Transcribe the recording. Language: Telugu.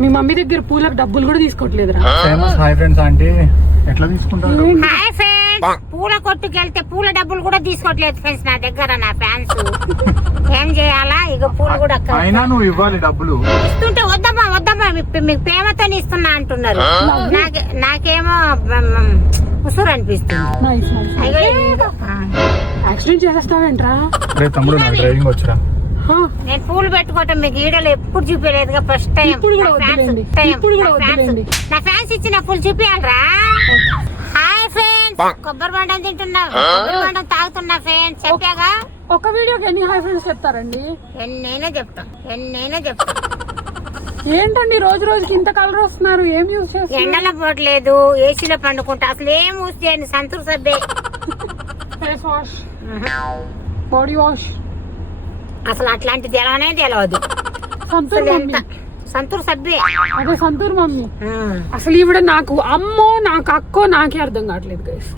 మీ మమ్మీ దగ్గర పూలకు డబ్బులు కూడా తీసుకోవట్లేదురా. ఫేమస్ హాయ్ ఫ్రెండ్స్ అంటే ఎట్లా తీసుకుంటారు? హాయ్ ఫ్రెండ్స్, పూల కొట్టుకెళ్తే పూల డబ్బులు కూడా తీసుకోవట్లేదు ఫ్రెండ్స్ నా దగ్గర. నా ఫ్యాన్స్ ఏం చేయాలా? ఇక పూలు కూడా అయినా నువ్వు ఇవ్వాలి డబ్బులు. ఇస్తుంటే వద్దమ్మా వద్దమ్మా మీకు ప్రేమతో ఇస్తున్నా అంటున్నారు. నాకేమో ఉసురు అనిపిస్తుంది. యాక్సిడెంట్ చేసేస్తావేంట్రా? తమ్ముడు నాకు డ్రైవింగ్ వచ్చురా. నేను పూలు పెట్టుకోవటం మీకు ఈడలో ఎప్పుడు చూపించలేదుగా. ఫస్ట్ టైం నా ఫ్యాన్స్ ఇచ్చిన పూలు చూపించాలరా. హాయ్ ఫ్రెండ్స్, కొబ్బరి బండం తింటున్నా, కొబ్బరి బండం తాగుతున్నా ఫ్రెండ్స్. చెప్పాగా ఒక వీడియోకి ఎన్ని హాయ్ ఫ్రెండ్స్ చెప్తారండి? ఎన్నైనా చెప్తా. ఏంటండి రోజు రోజుకి ఇంత కలర్ వస్తున్నారు? ఏం యూజ్ చేస్తారు? ఎండలో పోవట్లేదు, ఏసీలో పండుకుంటా. అసలు ఏం యూజ్ చేయండి. సంతూర్ సబ్బే, ఫేస్ వాష్, బాడీ వాష్, అసలు అట్లాంటిది ఎలానే తెలియదు. సంతూర్ సబ్బే, అదే సంతూర్ మమ్మీ. అసలు ఈవిడ నాకు అమ్మో నాకు అక్కో నాకే అర్థం కావట్లేదు గైస్.